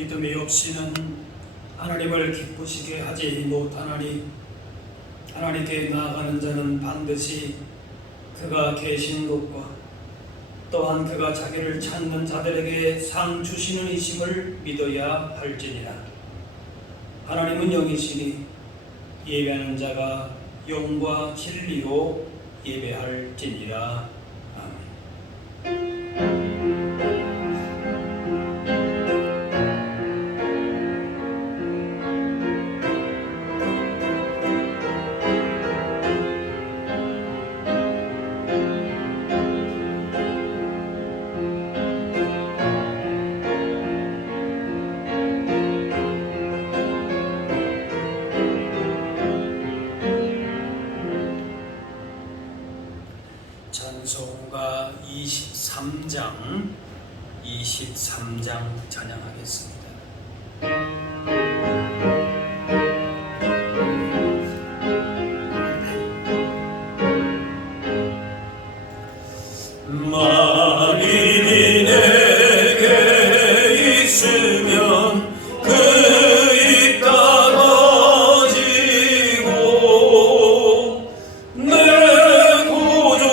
믿음이 없이는 하나님을 기쁘시게 하지 못하나니 하나님께 나아가는 자는 반드시 그가 계신 곳과 또한 그가 자기를 찾는 자들에게 상 주시는 이심을 믿어야 할지니라. 하나님은 영이시니 예배하는 자가 영과 진리로 예배할지니라. 아멘. 찬송가 23장 찬양하겠습니다. 만일이 내게 있으면 그 입 떨어지고 내 구주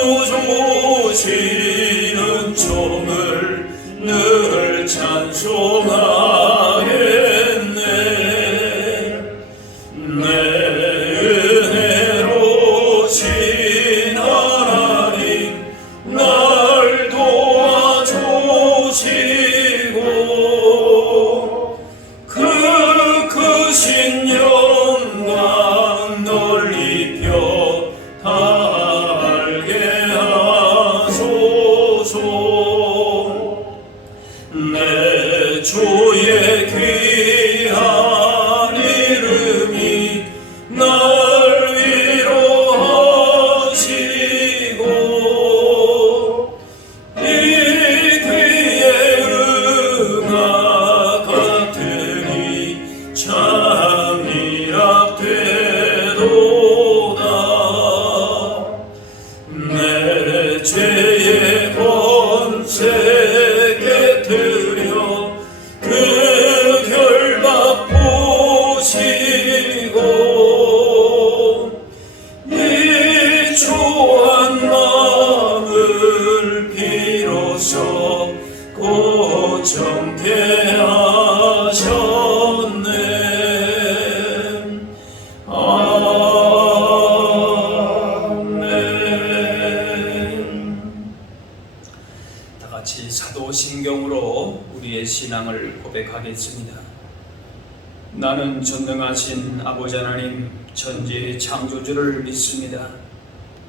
주시는 종을 늘 찬송하 신앙을 고백하겠습니다. 나는 전능하신 아버지 하나님 천지의 창조주를 믿습니다.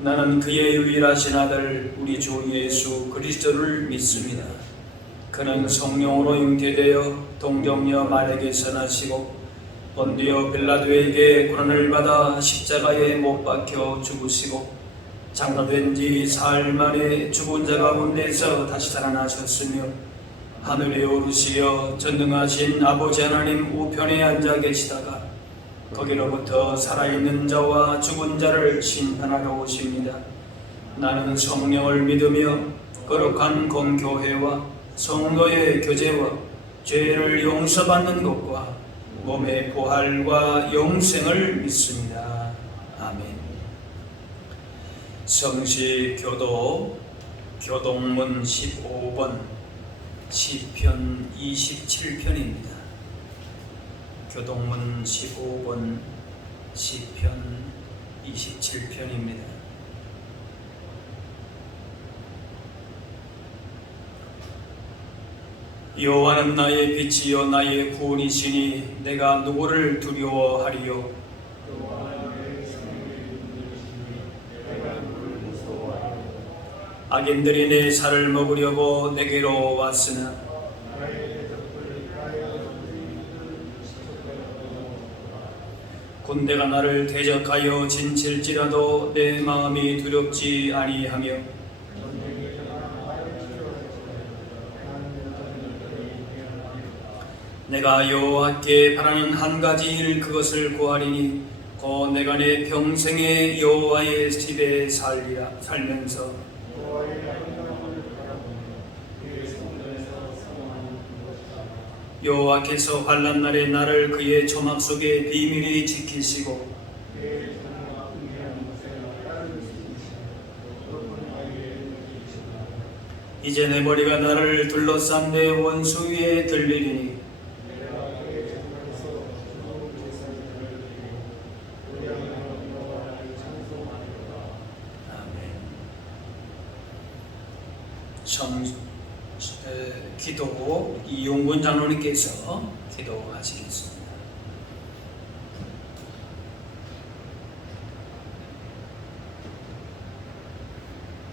나는 그의 유일하신 아들 우리 주 예수 그리스도를 믿습니다. 그는 성령으로 잉태되어 동정녀 마리아에게서 나시고 본디오 빌라도에게 고난을 받아 십자가에 못 박혀 죽으시고 장사된 지 사흘 만에 죽은 자 가운데서 다시 살아나셨으며 하늘에 오르시어 전능하신 아버지 하나님 우편에 앉아 계시다가 거기로부터 살아있는 자와 죽은 자를 심판하러 오십니다. 나는 성령을 믿으며 거룩한 공교회와 성도의 교제와 죄를 용서받는 것과 몸의 부활과 영생을 믿습니다. 아멘. 성시교도 교동문 15번 시편 27편입니다. 교동문 15번 시편 27편입니다. 여호와는 나의 빛이요 나의 구원이시니 내가 누구를 두려워하리요. 악인들이 내 살을 먹으려고 내게로 왔으나 군대가 나를 대적하여 진칠지라도 내 마음이 두렵지 아니하며 내가 여호와께 바라는 한 가지 일 그것을 구하리니 곧 내가 내 평생에 여호와의 집에 살면서 여호와께서 환난 날에 나를 그의 조막 속에 비밀히 지키시고 이제 내 머리가 나를 둘러싼 내 원수 위에 들리리니 기도 이용군 장로님께서 기도하시겠습니다.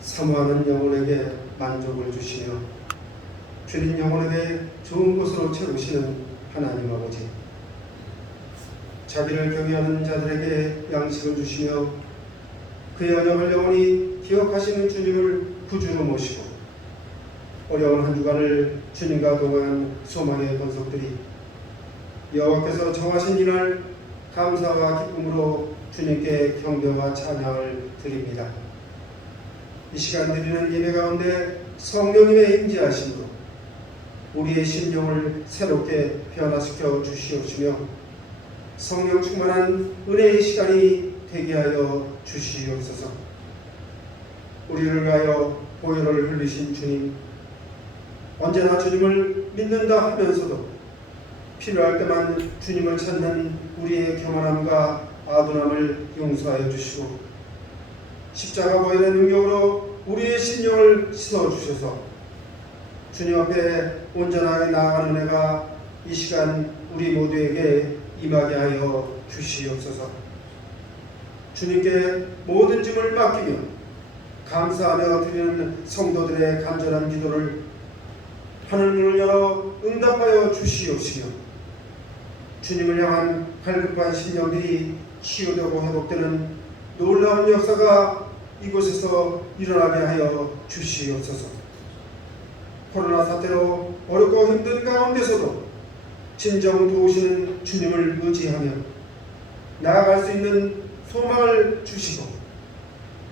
사모하는 영혼에게 만족을 주시며 주님 영혼에게 좋은 곳으로 채우시는 하나님 아버지, 자기를 경외하는 자들에게 양식을 주시며 그의 언약을 영원히 기억하시는 주님을 구주로 모시고 어려운 한 주간을 주님과 동행한 소망의 권속들이 여호와께서 정하신 이날 감사와 기쁨으로 주님께 경배와 찬양을 드립니다. 이 시간 드리는 예배 가운데 성령님의 임재하심으로 우리의 심령을 새롭게 변화시켜 주시옵시며 성령 충만한 은혜의 시간이 되게 하여 주시옵소서. 우리를 위하여 보혈을 흘리신 주님, 언제나 주님을 믿는다 하면서도 필요할 때만 주님을 찾는 우리의 교만함과 아둔함을 용서하여 주시고 십자가 보혈의 능력으로 우리의 심령을 씻어주셔서 주님 앞에 온전하게 나아가는 은혜가 이 시간 우리 모두에게 임하게 하여 주시옵소서. 주님께 모든 짐을 맡기며 감사하며 드리는 성도들의 간절한 기도를 하늘문을 열어 응답하여 주시옵시며 주님을 향한 갈급한 심령들이 치유되고 회복되는 놀라운 역사가 이곳에서 일어나게 하여 주시옵소서. 코로나 사태로 어렵고 힘든 가운데서도 진정 도우시는 주님을 의지하며 나아갈 수 있는 소망을 주시고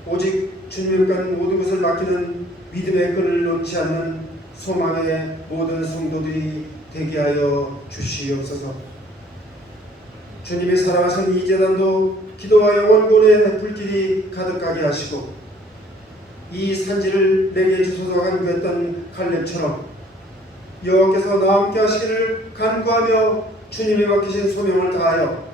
오직 주님께 모든 것을 맡기는 믿음의 끈을 놓지 않는 소망의 모든 성도들이 되게 하여 주시옵소서. 주님이 사랑하신 이 재단도 기도와 영원군의 불길이 가득하게 하시고 이 산지를 내게 주소서 간구했던 갈렙처럼 여호와께서 나와 함께 하시기를 간구하며 주님이 맡기신 소명을 다하여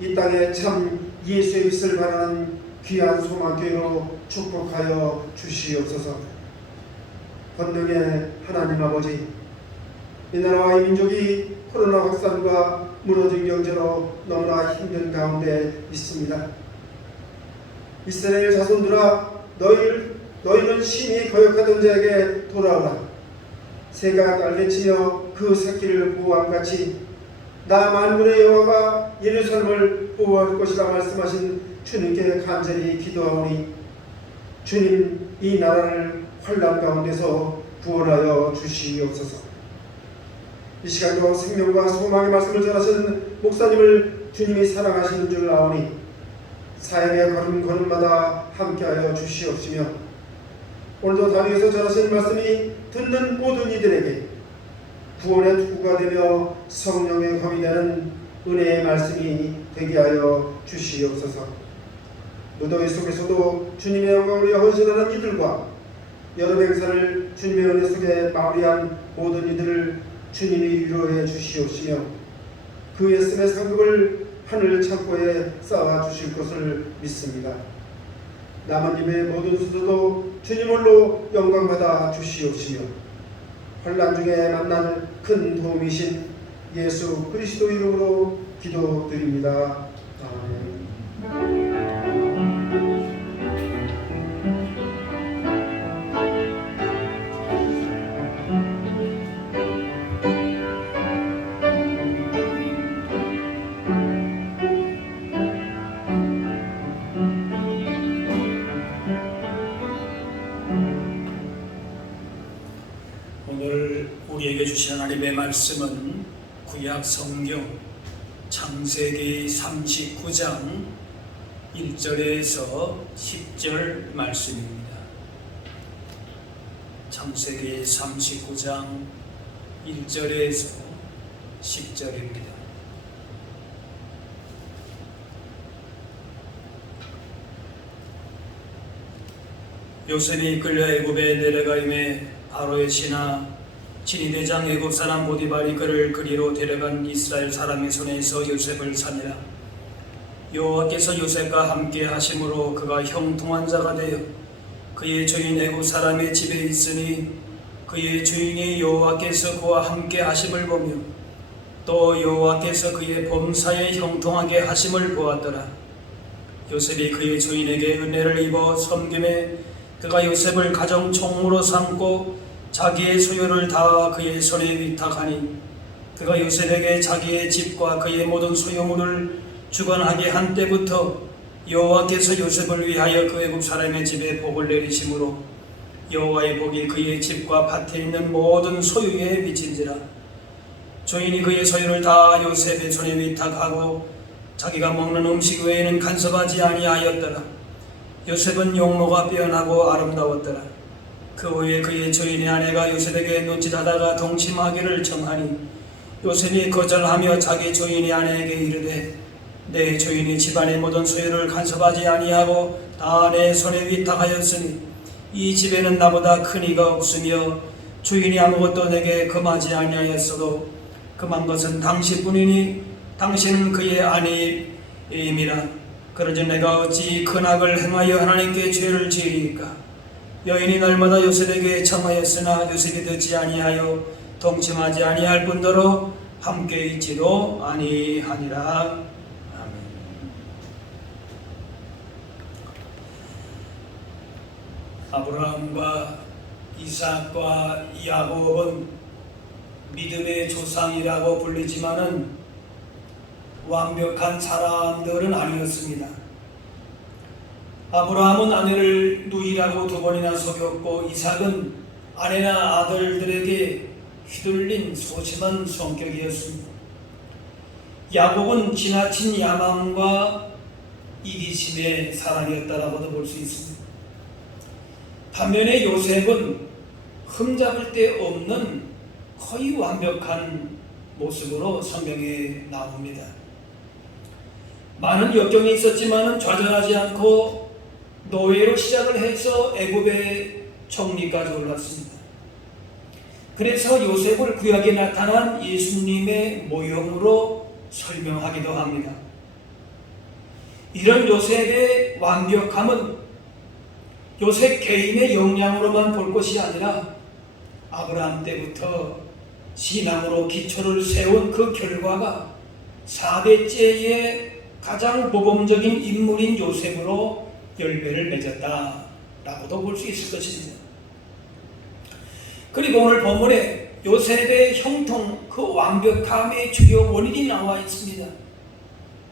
이 땅에 참 예수의 빛을 바라는 귀한 소망교회로 축복하여 주시옵소서. 권능의 하나님 아버지, 이 나라와 이 민족이 코로나 확산과 무너진 경제로 너무나 힘든 가운데 있습니다. 이스라엘 자손들아, 너희는 심히 거역하던 자에게 돌아오라. 새가 날개치며 그 새끼를 보호함같이 나 만군의 여호와가 예루살렘을 보호할 것이라 말씀하신 주님께 간절히 기도하오니 주님, 이 나라를 환난 가운데서 구원하여 주시옵소서. 이 시간도 생명과 소망의 말씀을 전하시는 목사님을 주님이 사랑하시는 줄 아오니 사역의 걸음걸음마다 함께하여 주시옵시며 오늘도 다니엘서 전하시는 말씀이 듣는 모든 이들에게 구원의 투구가 되며 성령의 검이 되는 은혜의 말씀이 되게 하여 주시옵소서. 무더위 속에서도 주님의 영광을 위해 헌신하는 이들과 여름 행사를 주님의 은혜 속에 마무리한 모든 이들을 주님이 위로해 주시옵시며 그 예수의 상급을 하늘 창고에 쌓아 주실 것을 믿습니다. 남은님의 모든 수도도 주님 홀로 영광받아 주시옵시며 환난 중에 만난 큰 도움이신 예수 그리스도 이름으로 기도드립니다. 아멘. 오늘 우리에게 주신 하나님의 말씀은 구약 성경 창세기 39장 1절에서 10절 말씀입니다. 창세기 39장 1절에서 10절입니다. 요셉이 끌려 애굽에 내려가임에 바로의 신하 진위대장 애굽 사람 보디발이 그를 그리로 데려간 이스라엘 사람의 손에서 요셉을 사니라. 여호와께서 요셉과 함께 하심으로 그가 형통한 자가 되어 그의 주인 애굽 사람의 집에 있으니 그의 주인이 여호와께서 그와 함께 하심을 보며 또 여호와께서 그의 범사에 형통하게 하심을 보았더라. 요셉이 그의 주인에게 은혜를 입어 섬김에 그가 요셉을 가정 총무로 삼고 자기의 소유를 다 그의 손에 위탁하니 그가 요셉에게 자기의 집과 그의 모든 소유물을 주관하게 한 때부터 여호와께서 요셉을 위하여 그 애굽 사람의 집에 복을 내리심으로 여호와의 복이 그의 집과 밭에 있는 모든 소유에 미친지라. 주인이 그의 소유를 다 요셉의 손에 위탁하고 자기가 먹는 음식 외에는 간섭하지 아니하였더라. 요셉은 용모가 빼어나고 아름다웠더라. 그 후에 그의 주인의 아내가 요셉에게 눈짓하다가 동침하기를 청하니 요셉이 거절하며 자기 주인의 아내에게 이르되 내 주인이 집안의 모든 소유를 간섭하지 아니하고 다 내 손에 위탁하였으니 이 집에는 나보다 큰 이가 없으며 주인이 아무것도 내게 금하지 아니하였어도 금한 것은 당신뿐이니 당신은 그의 아내임이라. 그러지 내가 어찌 큰 악을 행하여 하나님께 죄를 지으리까. 여인이 날마다 요셉에게 청하였으나 요셉이 듣지 아니하여 동침하지 아니할 뿐더러 함께 있지도 아니하니라. 아멘. 아브라함과 이삭과 야곱은 믿음의 조상이라고 불리지만은 완벽한 사람들은 아니었습니다. 아브라함은 아내를 누이라고 2번이나 속였고 이삭은 아내나 아들들에게 휘둘린 소심한 성격이었습니다. 야곱은 지나친 야망과 이기심의 사람이었다라고도 볼 수 있습니다. 반면에 요셉은 흠잡을 데 없는 거의 완벽한 모습으로 성경에 나옵니다. 많은 역경이 있었지만 좌절하지 않고 노예로 시작을 해서 애굽의 총리까지 올랐습니다. 그래서 요셉을 구약에 나타난 예수님의 모형으로 설명하기도 합니다. 이런 요셉의 완벽함은 요셉 개인의 역량으로만 볼 것이 아니라 아브라함 때부터 신앙으로 기초를 세운 그 결과가 4대째의 가장 모범적인 인물인 요셉으로 열매를 맺었다라고도 볼 수 있을 것입니다. 그리고 오늘 본문에 요셉의 형통, 그 완벽함의 주요 원인이 나와 있습니다.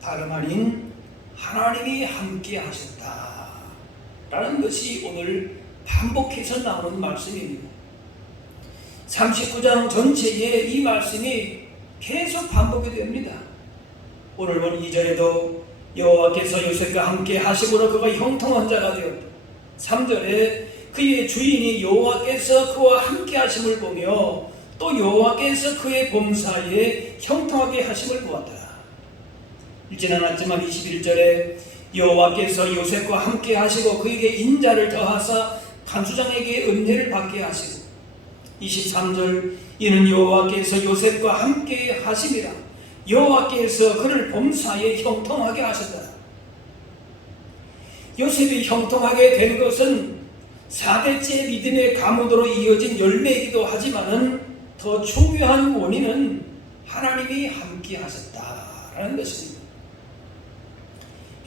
다름 아닌 하나님이 함께 하셨다라는 것이 오늘 반복해서 나오는 말씀입니다. 39장 전체에 이 말씀이 계속 반복이 됩니다. 오늘 본 2절에도 여호와께서 요셉과 함께 하심으로 그가 형통한 자가 되었다. 3절에 그의 주인이 여호와께서 그와 함께 하심을 보며 또 여호와께서 그의 범사에 형통하게 하심을 보았다. 읽진 않았지만 21절에 여호와께서 요셉과 함께 하시고 그에게 인자를 더하사 간수장에게 은혜를 받게 하시고 23절 이는 여호와께서 요셉과 함께 하심이라 여호와께서 그를 범사에 형통하게 하셨다. 요셉이 형통하게 된 것은 4대째 믿음의 가문으로 이어진 열매이기도 하지만은 더 중요한 원인은 하나님이 함께 하셨다라는 것입니다.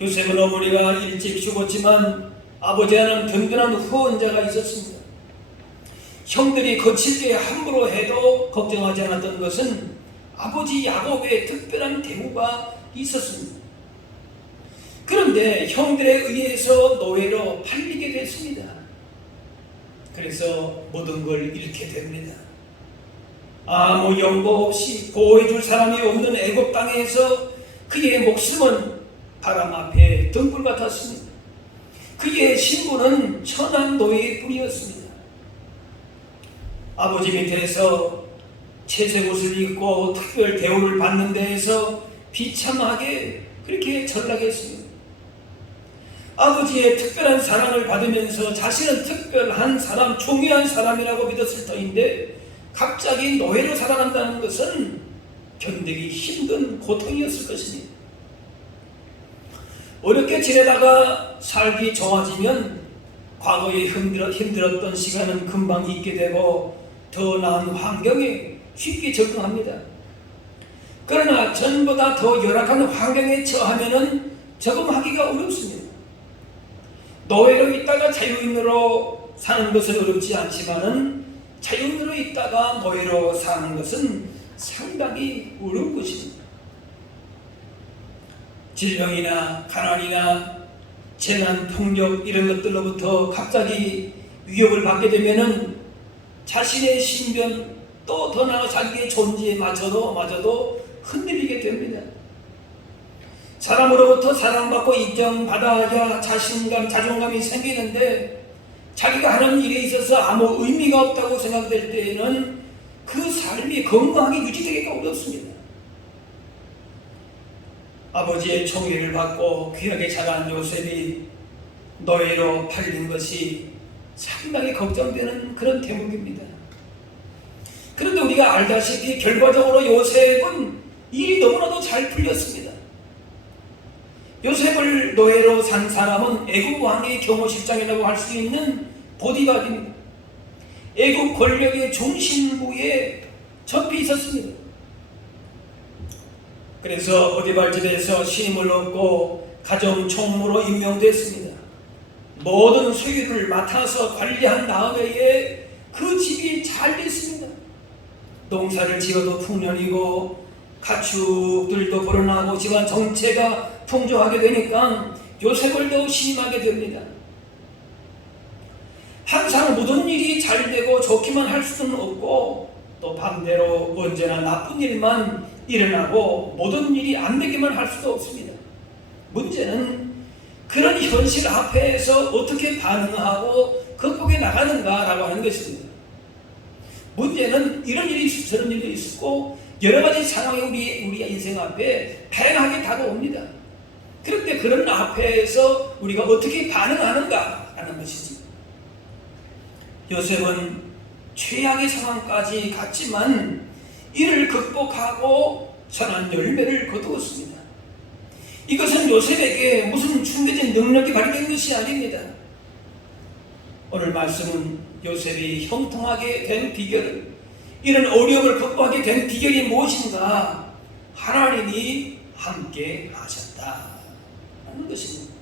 요셉은 어머니가 일찍 죽었지만 아버지와는 든든한 후원자가 있었습니다. 형들이 거칠게 함부로 해도 걱정하지 않았던 것은 아버지 야곱의 특별한 대우가 있었습니다. 그런데 형들에 의해서 노예로 팔리게 됐습니다. 그래서 모든 걸 잃게 됩니다. 아무 연고 없이 보호해줄 사람이 없는 애굽 땅에서 그의 목숨은 바람 앞에 등불 같았습니다. 그의 신분은 천한 노예일 뿐이었습니다. 아버지 밑에서 채색 옷을 입고 특별 대우를 받는 데에서 비참하게 그렇게 전락했습니다. 아버지의 특별한 사랑을 받으면서 자신은 특별한 사람, 중요한 사람이라고 믿었을 터인데 갑자기 노예로 살아간다는 것은 견디기 힘든 고통이었을 것입니다. 어렵게 지내다가 살기 좋아지면 과거에 힘들었던 시간은 금방 잊게 되고 더 나은 환경에 쉽게 적응합니다. 그러나 전보다 더 열악한 환경에 처하면 적응하기가 어렵습니다. 노예로 있다가 자유인으로 사는 것은 어렵지 않지만은 자유인으로 있다가 노예로 사는 것은 상당히 어려운 것입니다. 질병이나 가난이나 재난, 폭력 이런 것들로부터 갑자기 위협을 받게 되면은 자신의 신변 또 더 나아 자기의 존재마저도 흔들리게 됩니다. 사람으로부터 사랑받고 인정받아야 자신감, 자존감이 생기는데 자기가 하는 일에 있어서 아무 의미가 없다고 생각될 때에는 그 삶이 건강하게 유지되기가 어렵습니다. 아버지의 총애를 받고 귀하게 자란 요셉이 노예로 팔린 것이 상당히 걱정되는 그런 대목입니다. 그런데 우리가 알다시피 결과적으로 요셉은 일이 너무나도 잘 풀렸습니다. 요셉을 노예로 산 사람은 애굽 왕의 경호실장이라고 할 수 있는 보디발입니다. 애굽 권력의 중심부에 접해 있었습니다. 그래서 보디발 집에서 신임을 얻고 가정 총무로 임명됐습니다. 모든 소유를 맡아서 관리한 다음에 그 집이 잘 됐습니다. 농사를 지어도 풍년이고 가축들도 불어나고 집안 전체가 풍족하게 되니까 요셉을 더욱 신임하게 됩니다. 항상 모든 일이 잘 되고 좋기만 할 수는 없고 또 반대로 언제나 나쁜 일만 일어나고 모든 일이 안 되기만 할 수도 없습니다. 문제는 그런 현실 앞에서 어떻게 반응하고 극복해 나가는가라고 하는 것입니다. 문제는 이런 일이 있고 저런 일이 있고 여러 가지 상황이 우리 인생 앞에 다양하게 다가옵니다. 그런데 그런 앞에서 우리가 어떻게 반응하는가라는 것이지. 요셉은 최악의 상황까지 갔지만 이를 극복하고 선한 열매를 거두었습니다. 이것은 요셉에게 무슨 충격적인 능력이 발휘된 것이 아닙니다. 오늘 말씀은 요셉이 형통하게 된 비결을 이런 어려움을 극복하게 된 비결이 무엇인가? 하나님이 함께 하셨다 하는 것입니다.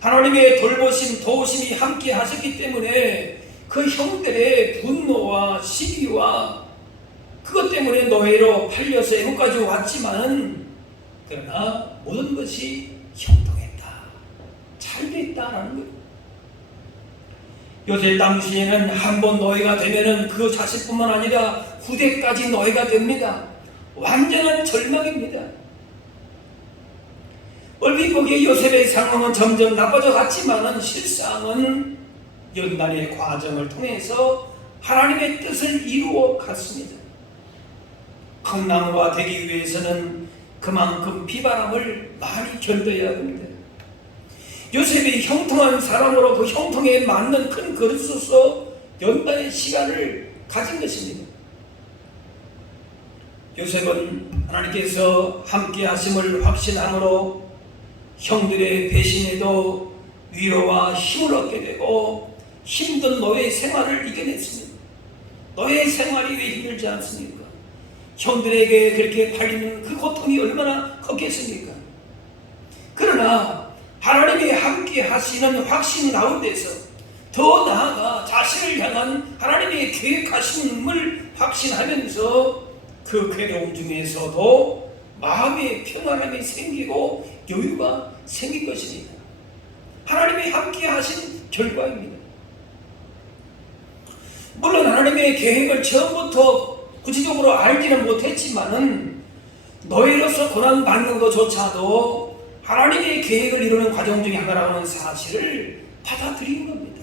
하나님의 돌보심, 도우심이 함께 하셨기 때문에 그 형들의 분노와 시기와 그것 때문에 노예로 팔려서 애국까지 왔지만 그러나 모든 것이 형통했다, 잘 됐다라는 거예요. 요새 당시에는 한 번 노예가 되면은 그 자식뿐만 아니라 후대까지 노예가 됩니다. 완전한 절망입니다. 얼핏 보기에 요셉의 상황은 점점 나빠져 갔지만은 실상은 연단의 과정을 통해서 하나님의 뜻을 이루어 갔습니다. 큰 나무가 되기 위해서는 그만큼 비바람을 많이 견뎌야 합니다. 요셉이 형통한 사람으로 그 형통에 맞는 큰 그릇으로서 연단의 시간을 가진 것입니다. 요셉은 하나님께서 함께 하심을 확신함으로 형들의 배신에도 위로와 힘을 얻게 되고 힘든 노예 생활을 이겨냈습니다. 노예 생활이 왜 힘들지 않습니까? 형들에게 그렇게 팔리는 그 고통이 얼마나 컸겠습니까? 그러나 하나님이 함께 하시는 확신 가운데서 더 나아가 자신을 향한 하나님의 계획하심을 확신하면서 그 괴로움 중에서도 마음의 평안함이 생기고 여유가 생긴 것입니다. 하나님이 함께 하신 결과입니다. 물론 하나님의 계획을 처음부터 구체적으로 알지는 못했지만은 노예로서 고난받는 것조차도 하나님의 계획을 이루는 과정 중에 하나라는 사실을 받아들인 겁니다.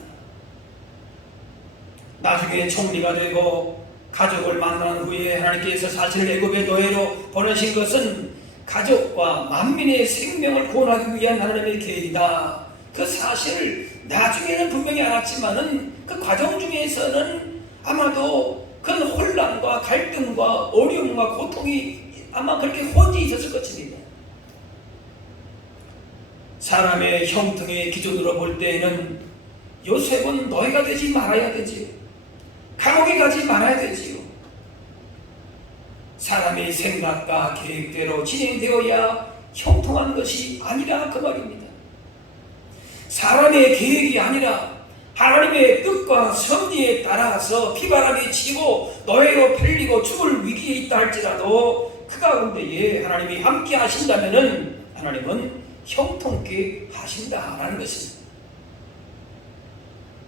나중에 총리가 되고 가족을 만난 후에 하나님께서 자신을 애굽의 노예로 보내신 것은 가족과 만민의 생명을 구원하기 위한 하나님의 계획이다. 그 사실을 나중에는 분명히 알았지만은 그 과정 중에서는 아마도 그런 혼란과 갈등과 어려움과 고통이 아마 그렇게 혼재 있었을 것입니다. 사람의 형통의 기준으로 볼 때에는 요셉은 노예가 되지 말아야 되지요. 감옥에 가지 말아야 되지요. 사람의 생각과 계획대로 진행되어야 형통한 것이 아니라 그 말입니다. 사람의 계획이 아니라 하나님의 뜻과 섭리에 따라서 비바람이 치고 노예로 팔리고 죽을 위기에 있다 할지라도 그 가운데에 하나님이 함께 하신다면은 하나님은 형통케 하신다라는 것입니다.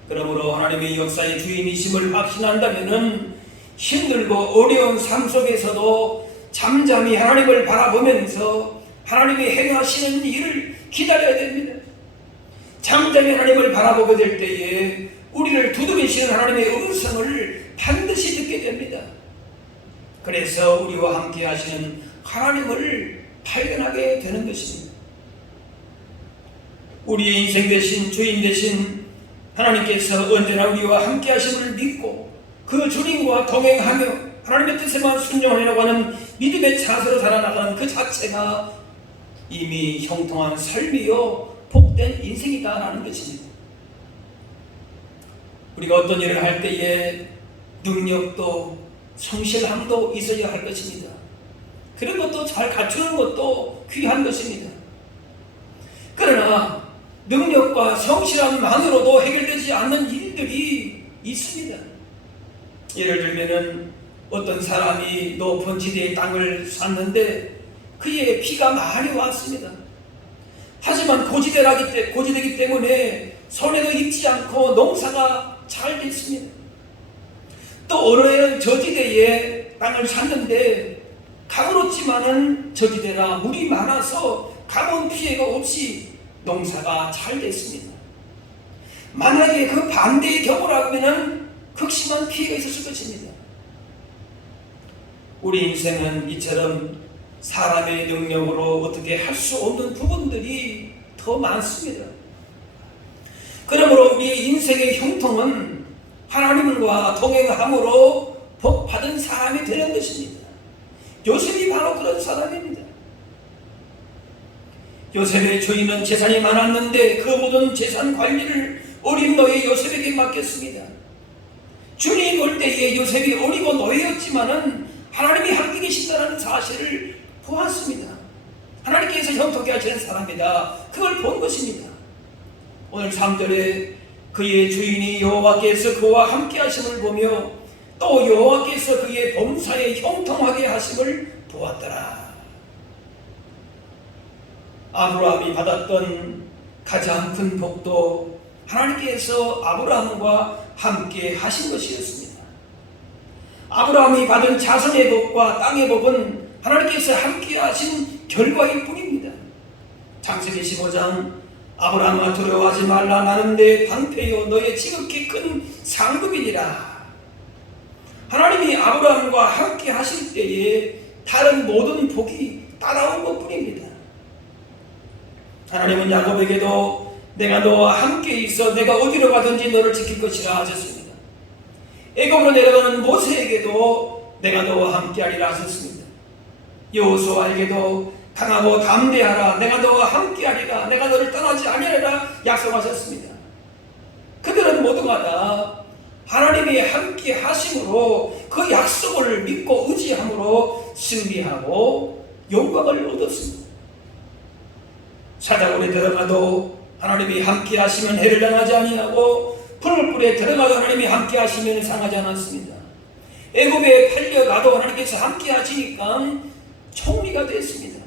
그러므로 하나님의 역사의 주인이심을 확신한다면은 힘들고 어려운 삶 속에서도 잠잠히 하나님을 바라보면서 하나님이 행하시는 일을 기다려야 됩니다. 잠잠히 하나님을 바라보게 될 때에 우리를 두드리시는 하나님의 음성을 반드시 듣게 됩니다. 그래서 우리와 함께 하시는 하나님을 발견하게 되는 것입니다. 우리의 인생 대신 주인 대신 하나님께서 언제나 우리와 함께 하심을 믿고 그 주님과 동행하며 하나님의 뜻에만 순종하려고 하는 믿음의 자세로 살아나가는 그 자체가 이미 형통한 삶이요 복된 인생이다라는 것입니다. 우리가 어떤 일을 할 때에 능력도 성실함도 있어야 할 것입니다. 그런 것도 잘 갖추는 것도 귀한 것입니다. 그러나 능력과 성실함만으로도 해결되지 않는 일들이 있습니다. 예를 들면은 어떤 사람이 높은 지대의 땅을 샀는데 그의 비가 많이 왔습니다. 하지만 고지대이기 때문에 손해도 입지 않고 농사가 잘 됐습니다. 또 어느 해는 저지대에 땅을 샀는데 가물었지만은 저지대라 물이 많아서 가뭄 피해가 없이 농사가 잘 됐습니다. 만약에 그 반대의 경우라면 극심한 피해가 있었을 것입니다. 우리 인생은 이처럼 사람의 능력으로 어떻게 할 수 없는 부분들이 더 많습니다. 그러므로 우리 인생의 형통은 하나님과 동행함으로 복받은 사람이 되는 것입니다. 요셉이 바로 그런 사람입니다. 요셉의 주인은 재산이 많았는데 그 모든 재산 관리를 어린 노예 요셉에게 맡겼습니다. 주님이 볼 때에 요셉이 어리고 노예였지만은 하나님이 함께 계신다는 사실을 보았습니다. 하나님께서 형통케 하시는 사람이다. 그걸 본 것입니다. 오늘 3절에 그의 주인이 여호와께서 그와 함께 하심을 보며 또 여호와께서 그의 범사에 형통하게 하심을 보았더라. 아브라함이 받았던 가장 큰 복도 하나님께서 아브라함과 함께 하신 것이었습니다. 아브라함이 받은 자손의 복과 땅의 복은 하나님께서 함께 하신 결과일 뿐입니다. 창세기 15장 아브라함아 두려워하지 말라. 나는 내 방패요 너의 지극히 큰 상급이니라. 하나님이 아브라함과 함께 하실 때에 다른 모든 복이 따라온 것뿐입니다. 하나님은 야곱에게도 내가 너와 함께 있어 내가 어디로 가든지 너를 지킬 것이라 하셨습니다. 애굽으로 내려가는 모세에게도 내가 너와 함께하리라 하셨습니다. 여호수아에게도 강하고 담대하라. 내가 너와 함께하리라. 내가 너를 떠나지 아니하리라 약속하셨습니다. 그들은 모두가 다 하나님이 함께 하심으로 그 약속을 믿고 의지함으로 승리하고 영광을 얻었습니다. 사자굴에 들어가도 하나님이 함께 하시면 해를 당하지 아니하고 풀불에 들어가도 하나님이 함께 하시면 상하지 않았습니다. 애굽에 팔려가도 하나님께서 함께 하시니까 총리가 됐습니다.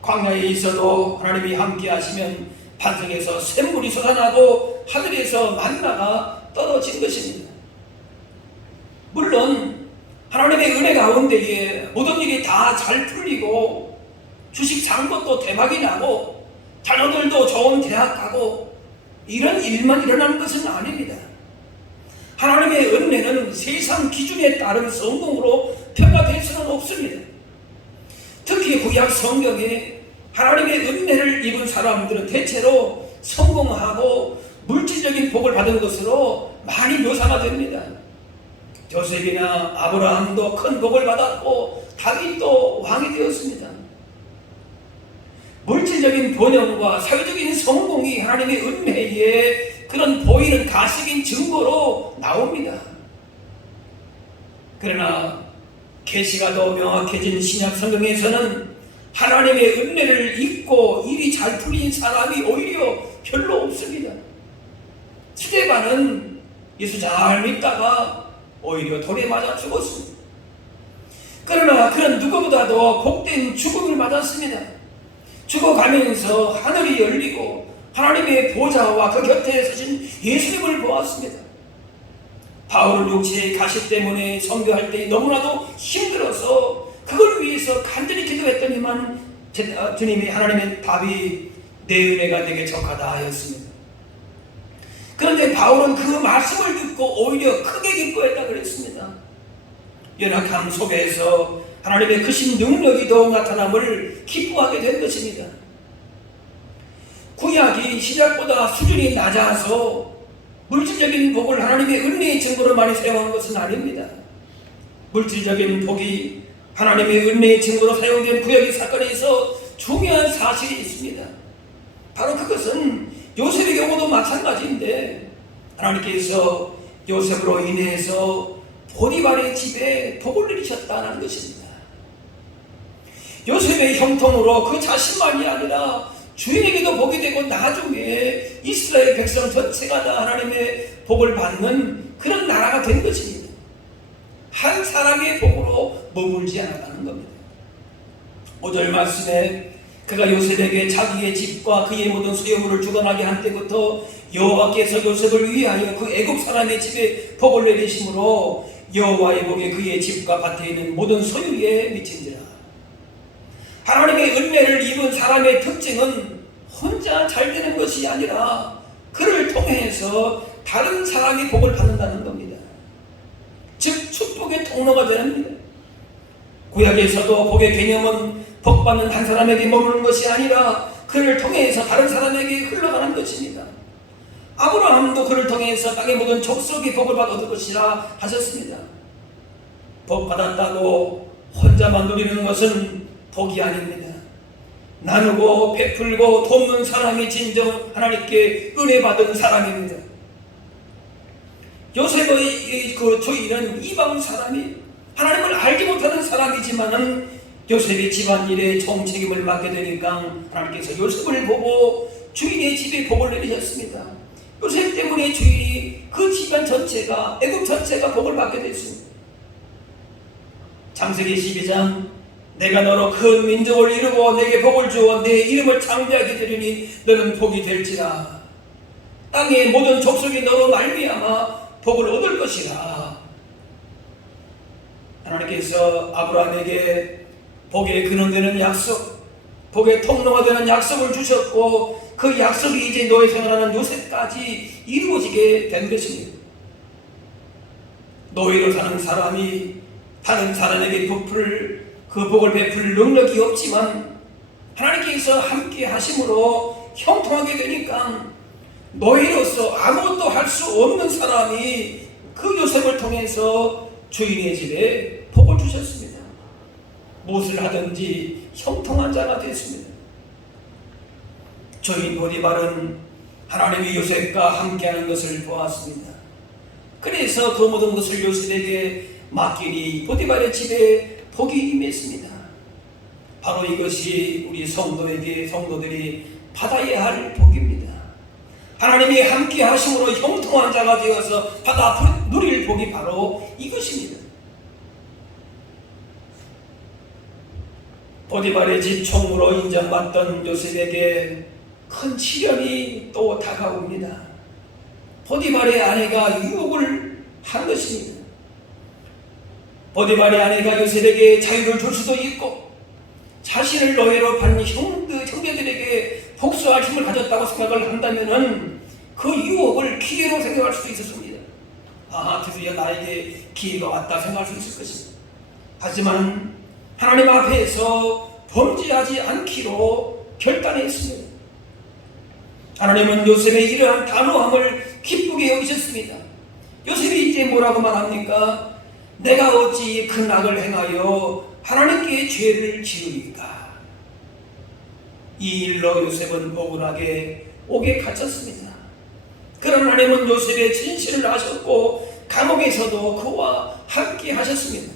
광야에 있어도 하나님이 함께 하시면 반석에서 샘물이 솟아나고 하늘에서 만나가 떨어진 것입니다. 물론 하나님의 은혜 가운데에 모든 일이 다 잘 풀리고 주식 산 것도 대박이 나고 자녀들도 좋은 대학 가고 이런 일만 일어나는 것은 아닙니다. 하나님의 은혜는 세상 기준에 따른 성공으로 평가될 수는 없습니다. 특히 구약 성경에 하나님의 은혜를 입은 사람들은 대체로 성공하고 물질적인 복을 받은 것으로 많이 묘사가 됩니다. 요셉이나 아브라함도 큰 복을 받았고 다윗도 왕이 되었습니다. 물질적인 번영과 사회적인 성공이 하나님의 은혜의 그런 보이는 가식인 증거로 나옵니다. 그러나 계시가 더 명확해진 신약 성경에서는 하나님의 은혜를 잊고 일이 잘 풀린 사람이 오히려 별로 없습니다. 스데반은 예수 잘 믿다가 오히려 돌에 맞아 죽었습니다. 그러나 그는 누구보다도 복된 죽음을 맞았습니다. 죽어가면서 하늘이 열리고 하나님의 보좌와 그 곁에 서신 예수님을 보았습니다. 바울은 육체의 가시 때문에 선교할 때 너무나도 힘들어서 그걸 위해서 간절히 기도했더니만 주님이 하나님의 답이 내 은혜가 내게 족하다 하였습니다. 그런데 바울은 그 말씀을 듣고 오히려 크게 기뻐했다 그랬습니다. 연약함 속에서 하나님의 크신 능력이 더욱 나타남을 기뻐하게 된 것입니다. 구약이 신약보다 수준이 낮아서 물질적인 복을 하나님의 은혜의 증거로 많이 사용한 것은 아닙니다. 물질적인 복이 하나님의 은혜의 증거로 사용된 구약의 사건에서 중요한 사실이 있습니다. 바로 그것은 요셉의 경우도 마찬가지인데 하나님께서 요셉으로 인해서 보디발의 집에 복을 내리셨다는 것입니다. 요셉의 형통으로 그 자신만이 아니라 주인에게도 복이 되고 나중에 이스라엘 백성 전체가 다 하나님의 복을 받는 그런 나라가 된 것입니다. 한 사람의 복으로 머물지 않았다는 겁니다. 5절 말씀에 그가 요셉에게 자기의 집과 그의 모든 소유물을 주관하게 한 때부터 여호와께서 요셉을 위하여 그 애굽 사람의 집에 복을 내리심으로 여호와의 복이 그의 집과 밭에 있는 모든 소유에 미친지라. 하나님의 은혜를 입은 사람의 특징은 혼자 잘 되는 것이 아니라 그를 통해서 다른 사람이 복을 받는다는 겁니다. 즉 축복의 통로가 됩니다. 구약에서도 복의 개념은 복받는 한 사람에게 머무는 것이 아니라 그를 통해서 다른 사람에게 흘러가는 것입니다. 아브라함도 그를 통해서 땅의 모든 족속이 복을 받을 것이라 하셨습니다. 복 받았다고 혼자만 누리는 것은 복이 아닙니다. 나누고 베풀고 돕는 사람이 진정 하나님께 은혜 받은 사람입니다. 요셉의 그 주인은 이방 사람이 하나님을 알지 못하는 사람이지만은 요셉의 집안일에 총책임을 맡게 되니까 하나님께서 요셉을 보고 주인의 집에 복을 내리셨습니다. 요셉 때문에 주인이 그 집안 전체가 애국 전체가 복을 받게 됐습니다. 창세기 12장 내가 너로 큰 민족을 이루고 내게 복을 주어 내 이름을 창대하게 되리니 너는 복이 될지라. 땅의 모든 족속이 너로 말미암아 복을 얻을 것이라. 하나님께서 아브라함에게 복의 근원되는 약속, 복의 통로가 되는 약속을 주셨고 그 약속이 이제 노예 생활하는 요셉까지 이루어지게 된 것입니다. 노예로 사는 사람이 다른 사람에게 그 복을 베풀 능력이 없지만 하나님께서 함께 하심으로 형통하게 되니까 노예로서 아무것도 할 수 없는 사람이 그 요셉을 통해서 주인의 집에 복을 주셨습니다. 무엇을 하든지 형통한 자가 됐습니다. 주인 보디발은 하나님이 요셉과 함께하는 것을 보았습니다. 그래서 그 모든 것을 요셉에게 맡기니 보디발의 집에 복이 임했습니다. 바로 이것이 우리 성도들이 받아야 할 복입니다. 하나님이 함께 하심으로 형통한 자가 되어서 받아 누릴 복이 바로 이것입니다. 보디발의 집 총무로 인정받던 요셉에게 큰 시련이 또 다가옵니다. 보디발의 아내가 유혹을 한 것입니다. 보디발의 아내가 요셉에게 자유를 줄 수도 있고 자신을 노예로 받는 형제들에게 복수할 힘을 가졌다고 생각을 한다면은 그 유혹을 기회로 생각할 수도 있었습니다. 드디어 나에게 기회가 왔다 생각할 수 있을 것입니다. 하지만 하나님 앞에서 범죄하지 않기로 결단했습니다. 하나님은 요셉의 이러한 단호함을 기쁘게 여기셨습니다. 요셉이 이제 뭐라고 말합니까? 내가 어찌 큰 악을 행하여 하나님께 죄를 지으리까? 이 일로 요셉은 억울하게 옥에 갇혔습니다. 그러나 하나님은 요셉의 진실을 아셨고 감옥에서도 그와 함께 하셨습니다.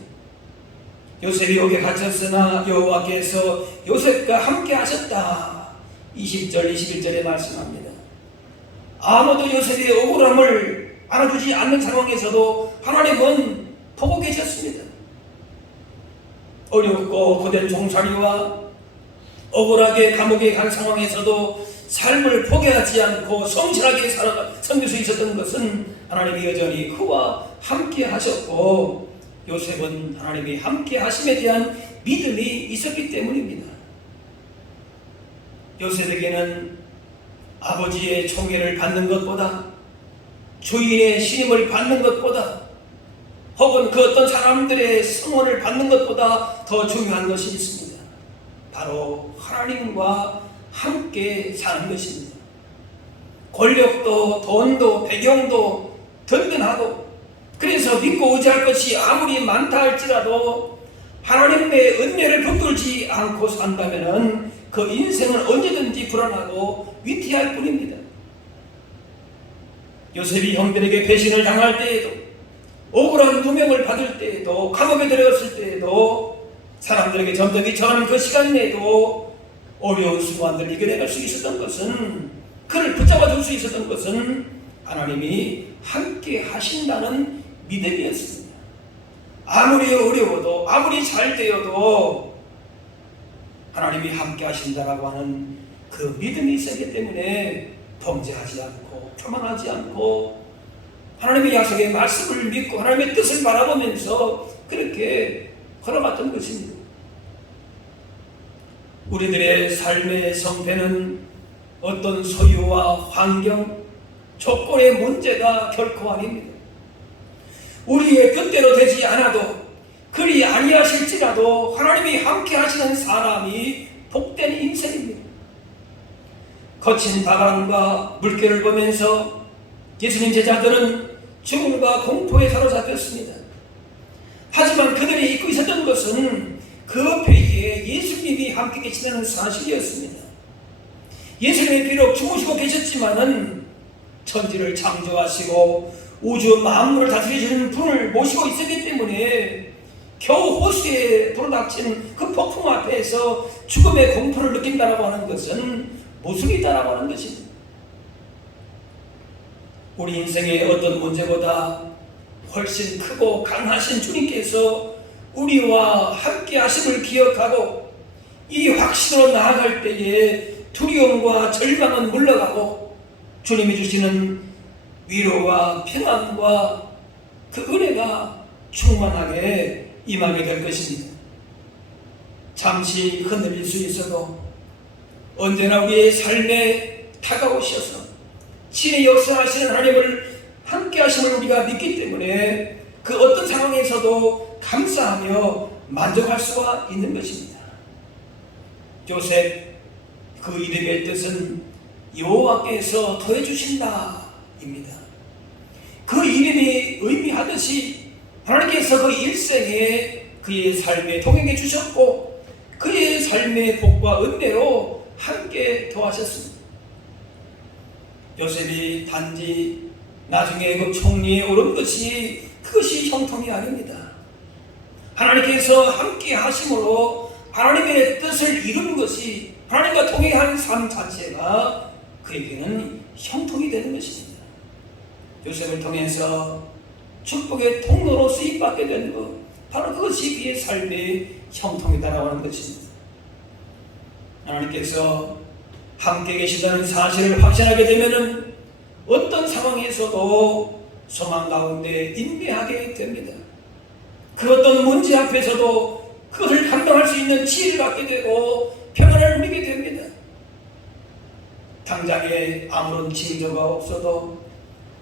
요셉이 옥에 갇혔으나 여호와께서 요셉과 함께 하셨다. 20절 21절에 말씀합니다. 아무도 요셉의 억울함을 알아주지 않는 상황에서도 하나님은 보고 계셨습니다. 어렵고 고된 종살이와 억울하게 감옥에 간 상황에서도 삶을 포기하지 않고 성실하게 섬길 수 있었던 것은 하나님이 여전히 그와 함께 하셨고 요셉은 하나님이 함께 하심에 대한 믿음이 있었기 때문입니다. 요셉에게는 아버지의 총애를 받는 것보다 주인의 신임을 받는 것보다 혹은 그 어떤 사람들의 성원을 받는 것보다 더 중요한 것이 있습니다. 바로 하나님과 함께 사는 것입니다. 권력도 돈도 배경도 든든하고 그래서 믿고 의지할 것이 아무리 많다 할지라도 하나님의 은혜를 붙들지 않고 산다면 그 인생은 언제든지 불안하고 위태할 뿐입니다. 요셉이 형들에게 배신을 당할 때에도 억울한 누명을 받을 때에도 감옥에 들어갔을 때에도 사람들에게 점점이 전하는 그 시간 내에도 어려운 순간들을 이겨내갈 수 있었던 것은 그를 붙잡아 줄 수 있었던 것은 하나님이 함께 하신다는 믿음이었습니다. 아무리 어려워도 아무리 잘 되어도 하나님이 함께 하신다라고 하는 그 믿음이 있었기 때문에 범죄하지 않고 교만하지 않고 하나님의 약속의 말씀을 믿고 하나님의 뜻을 바라보면서 그렇게 걸어갔던 것입니다. 우리들의 삶의 성패는 어떤 소유와 환경, 조건의 문제가 결코 아닙니다. 우리의 뜻대로 되지 않아도 그리 아니하실지라도 하나님이 함께 하시는 사람이 복된 인생입니다. 거친 바람과 물결을 보면서 예수님 제자들은 죽음과 공포에 사로잡혔습니다. 하지만 그들이 잊고 있었던 것은 그 배에 예수님이 함께 계시다는 사실이었습니다. 예수님이 비록 죽으시고 계셨지만은 천지를 창조하시고 우주 만물을 다스리시는 분을 모시고 있었기 때문에 겨우 호수에 불어닥친 그 폭풍 앞에서 죽음의 공포를 느낀다라고 하는 것은 무술이다라고 하는 것입니다. 우리 인생의 어떤 문제보다 훨씬 크고 강하신 주님께서 우리와 함께 하심을 기억하고 이 확신으로 나아갈 때에 두려움과 절망은 물러가고 주님이 주시는 위로와 평안과 그 은혜가 충만하게 임하게 될 것입니다. 잠시 흔들릴 수 있어도 언제나 우리의 삶에 다가오셔서 지혜 역사하시는 하나님을 함께 하심을 우리가 믿기 때문에 그 어떤 상황에서도 감사하며 만족할 수가 있는 것입니다. 요셉, 그 이름의 뜻은 여호와께서 더해주신다 입니다. 그 이름이 의미하듯이 하나님께서 그 일생에 그의 삶에 동행해 주셨고 그의 삶의 복과 은혜로 함께 도와셨습니다. 요셉이 단지 나중에 애굽 총리에 오른 것이 그것이 형통이 아닙니다. 하나님께서 함께 하심으로 하나님의 뜻을 이룬 것이 하나님과 동행하는 삶 자체가 그에게는 형통이 되는 것입니다. 요셉을 통해서 축복의 통로로 쓰임받게 되는 것, 바로 그것이 그의 삶의 형통이다라고 하는 것입니다. 하나님께서 함께 계시다는 사실을 확신하게 되면은 어떤 상황에서도 소망 가운데 인내하게 됩니다. 그 어떤 문제 앞에서도 그것을 감당할 수 있는 지혜를 갖게 되고 평안을 누리게 됩니다. 당장에 아무런 징조가 없어도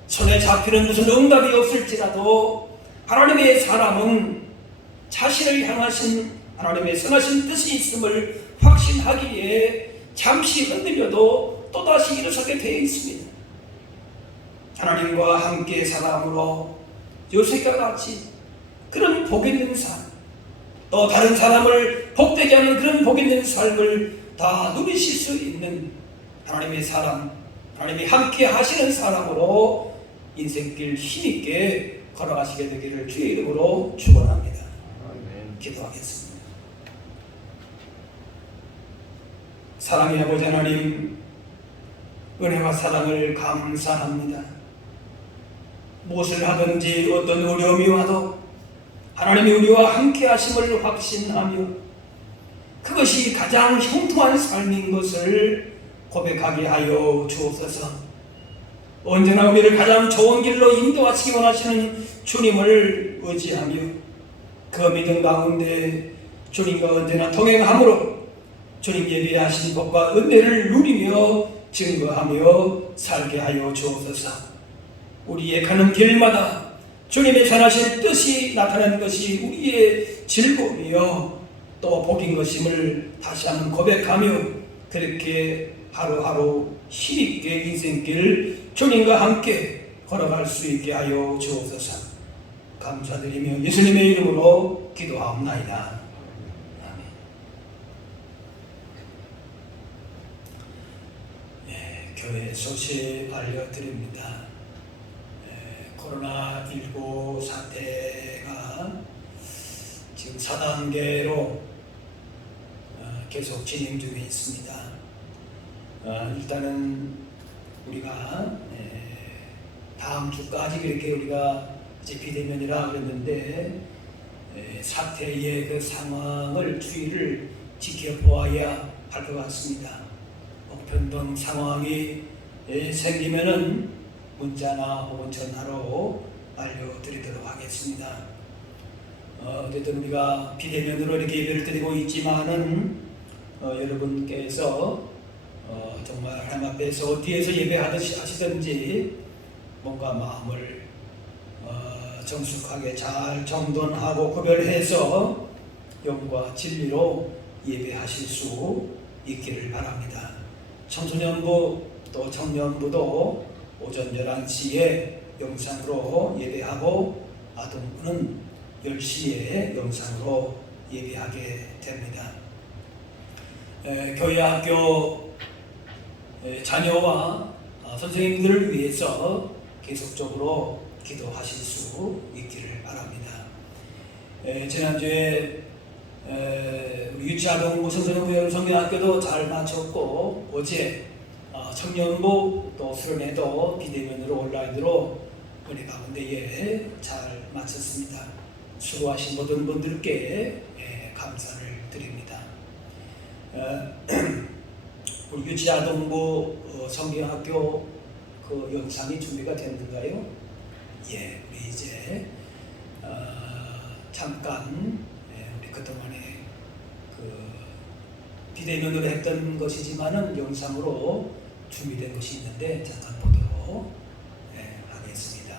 손에 잡히는 무슨 응답이 없을지라도 하나님의 사람은 자신을 향하신 하나님의 선하신 뜻이 있음을 확신하기에 잠시 흔들려도 또다시 일어서게 되어 있습니다. 하나님과 함께 살아감으로 요셉과 같이 그런 복 있는 삶, 또 다른 사람을 복되게 하는 그런 복 있는 삶을 다 누리실 수 있는 하나님의 사람, 하나님이 함께 하시는 사람으로 인생길 힘있게 걸어가시게 되기를 주의 이름으로 축원합니다. 기도하겠습니다. 사랑의 아버지 하나님, 은혜와 사랑을 감사합니다. 무엇을 하든지 어떤 어려움이 와도 하나님이 우리와 함께 하심을 확신하며 그것이 가장 형통한 삶인 것을 고백하게 하여 주옵소서. 언제나 우리를 가장 좋은 길로 인도하시기 원하시는 주님을 의지하며 그 믿음 가운데 주님과 언제나 동행함으로 주님 예비하신 복과 은혜를 누리며 증거하며 살게 하여 주옵소서. 우리의 가는 길마다 주님의 선하신 뜻이 나타나는 것이 우리의 즐거움이요 또 복인 것임을 다시 한번 고백하며 그렇게 하루하루 힘있게 인생길 주님과 함께 걸어갈 수 있게 하여 주옵소서. 감사드리며 예수님의 이름으로 기도하옵나이다. 아멘. 교회 소식 알려드립니다. 코로나19 사태가 지금 4단계로 계속 진행 중에 있습니다. 일단은 우리가 다음 주까지 그렇게 우리가 이제 비대면이라 그랬는데 사태의 그 상황을 주의를 지켜보아야 할 것 같습니다. 보편동 상황이 생기면은 문자나 혹은 전화로 알려드리도록 하겠습니다. 어쨌든 우리가 비대면으로 이렇게 예배를 드리고 있지만은 여러분께서 정말 하나님 앞에서 어디에서 예배하시든지 뭔가 마음을 정숙하게 잘 정돈하고 구별해서 영과 진리로 예배하실 수 있기를 바랍니다. 청소년부 또 청년부도 오전 11시에 영상으로 예배하고 아동부는 10시에 영상으로 예배하게 됩니다. 교회 학교 자녀와 선생님들을 위해서 계속적으로 기도하실 수 있기를 바랍니다. 지난주에 우리 유치아동 청소년부여름 성경학교도 잘 마쳤고, 어제 청년부 또 수련회도 비대면으로 온라인으로 은혜 가운데에 잘 마쳤습니다. 수고하신 모든 분들께 감사를 드립니다. 우리 유치아동부 성경학교 그 영상이 준비가 됐는가요? 예, 우리 이제 잠깐 우리 그동안에 그 비대면으로 했던 것이지만은 영상으로 준비된 것이 있는데 잠깐 보도록 하겠습니다.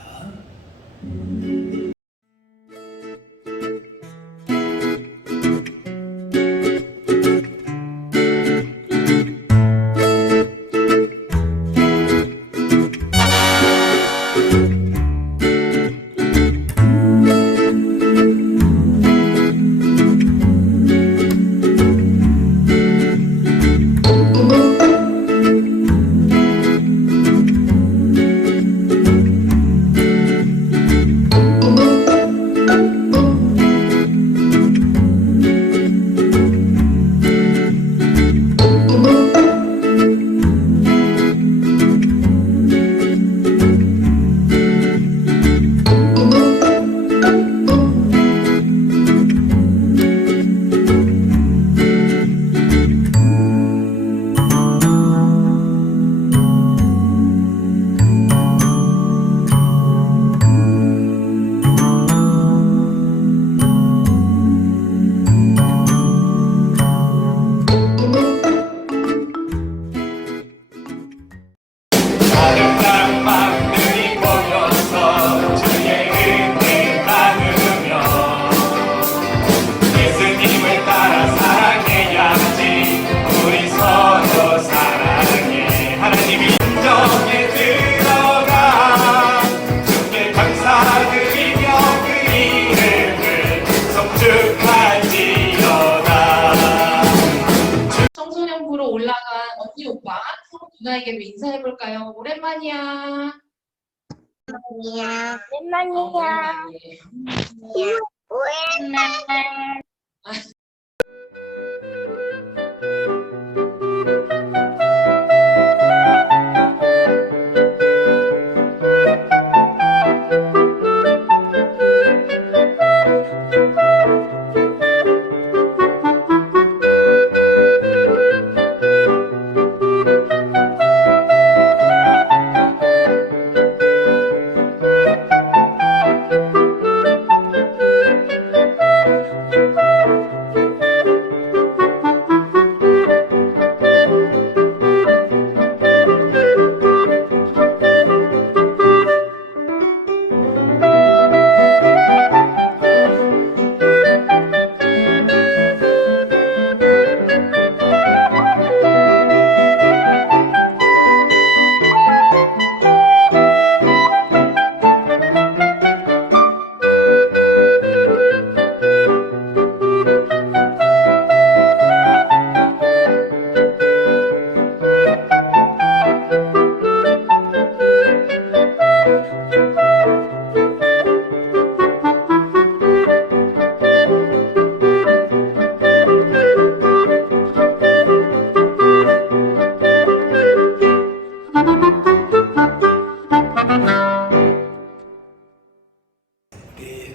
청소년부로 올라간 언니 오빠 서로 누나에게도 인사해볼까요? 오랜만이야. 오랜만이야. 오랜만.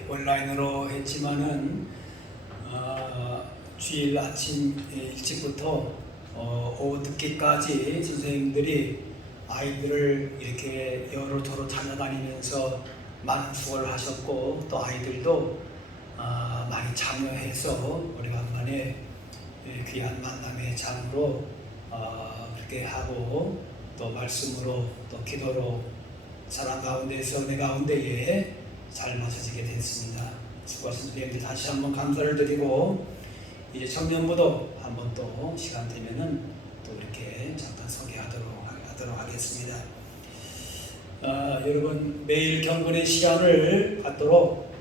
온라인으로 했지만은 주일 아침 일찍부터 오후 늦게까지 선생님들이 아이들을 이렇게 여러토로 찾아다니면서 많은 수고를 하셨고, 또 아이들도 많이 참여해서 오래간만에 귀한 만남의 장으로 그렇게 하고, 또 말씀으로 또 기도로 사랑 가운데서 내 가운데에 잘 맞춰지게 됐습니다. 수고하신 선생님들 다시 한번 감사를 드리고, 이제 청년부도 한번 또 시간 되면은 또 이렇게 잠깐 소개하도록 하겠습니다. 여러분 매일 경건의 시간을 갖도록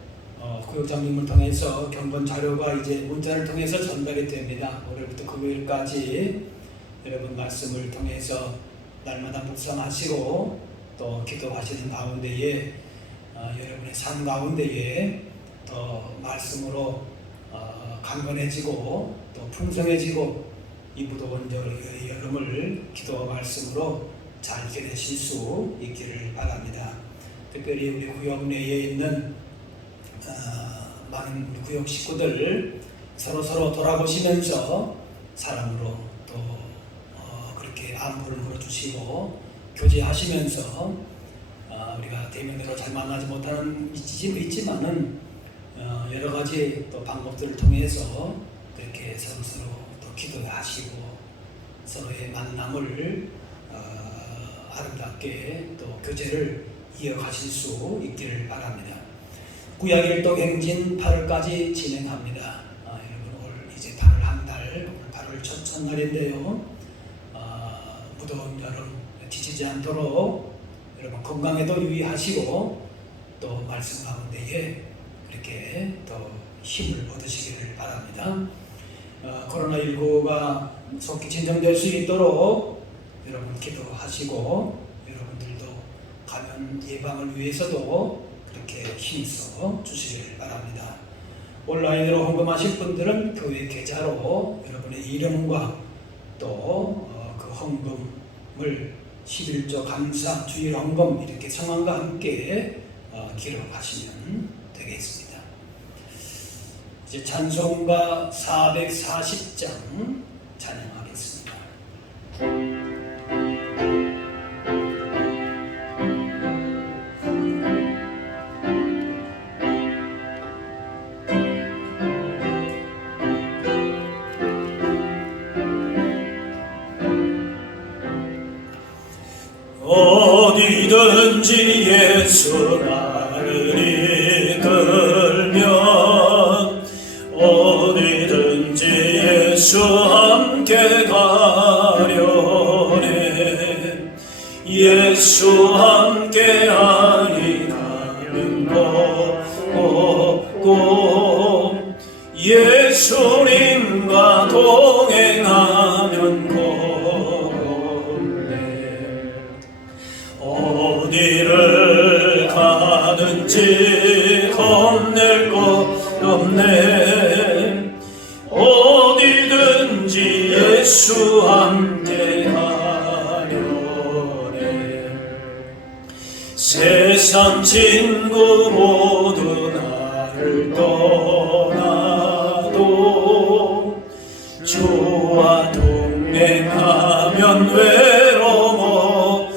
구역장님을 통해서 경건 자료가 이제 문자를 통해서 전달이 됩니다. 월요일부터 금요일까지 여러분 말씀을 통해서 날마다 묵상하시고 또 기도하시는 가운데에 여러분의 삶 가운데에 더 말씀으로 강건해지고 또 풍성해지고 이 무더운 여름을 기도와 말씀으로 잘 지내실 수 있기를 바랍니다. 특별히 우리 구역 내에 있는 많은 우리 구역 식구들 서로 돌아보시면서 사랑으로 또 그렇게 안부를 물어주시고 교제하시면서 우리가 대면으로 잘 만나지 못하는 있지만은 여러 가지 또 방법들을 통해서 그렇게 서로 또 기도하시고 서로의 만남을 아름답게 또 교제를 이어가실 수 있기를 바랍니다. 구약일동 행진 8월까지 진행합니다. 여러분 올 이제 8월 한 달, 8월 첫날인데요. 무더운 여름 지치지 않도록 여러분 건강에도 유의하시고 또 말씀 가운데에 그렇게 또 힘을 얻으시기를 바랍니다. 코로나19가 속히 진정될 수 있도록 여러분 기도하시고 여러분들도 감염 예방을 위해서도 그렇게 힘써 주시기를 바랍니다. 온라인으로 헌금하실 분들은 교회 계좌로 여러분의 이름과 또 그 헌금을 11조 감사 주일 헌금 이렇게 성함과 함께 기록하시면 되겠습니다. 이제 찬송가 440장 찬양하겠습니다. 어디든지 예수 나를 이끌면 어디든지 예수 함께 가려네 예수 함께 하니 가는 것 없고 예수님과 동행하면 어디를 가든지 겁낼 것 없네 어디든지 예수 함께 가려네 세상 친구 모두 나를 떠나도 주와 동행하면 외로워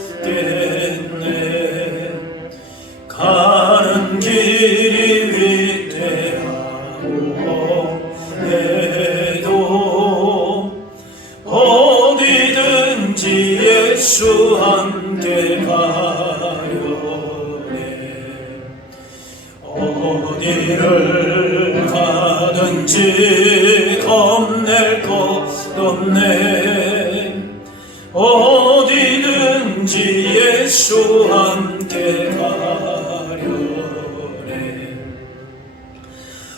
가는 길이 위태하고 해도 어디든지 예수 함께 가려네 어디를 가든지 겁낼 것 없네 어디든지 예수 함께 가려네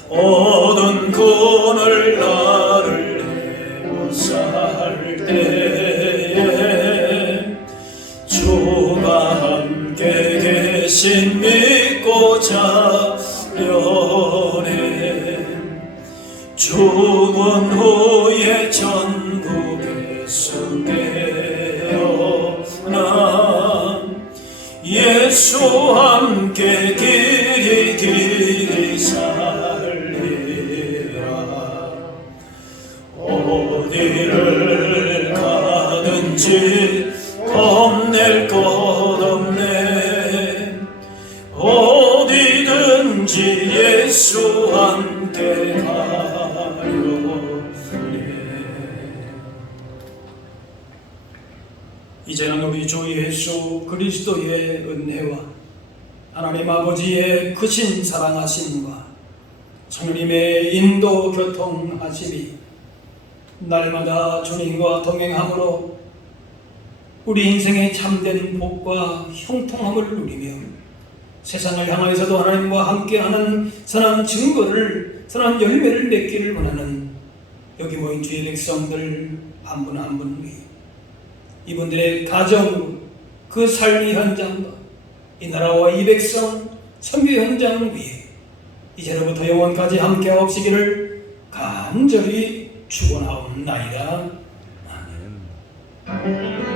어떤 꾼을 나를 내고 살 때에 주가 함께 계신 믿고 자려네 죽은 후에 천국에서 깨어나 예수 함께 길이 살리라 어디를 가든지 겁낼 것 없네 어디든지 예수 함께 가려네 이제는 우리 주 예수 그리스도의 은혜와 하나님 아버지의 크신 사랑하심과 성령님의 인도 교통하심이 날마다 주님과 동행함으로 우리 인생의 참된 복과 형통함을 누리며 세상을 향하여서도 하나님과 함께하는 선한 증거를 선한 열매를 맺기를 원하는 여기 모인 주의 백성들 한 분 한 분 위해 이분들의 가정 그 삶의 현장과 이 나라와 이 백성 선교 현장을 위해 이제로부터 영원까지 함께 하옵시기를 간절히 축원하옵나이다. 아멘.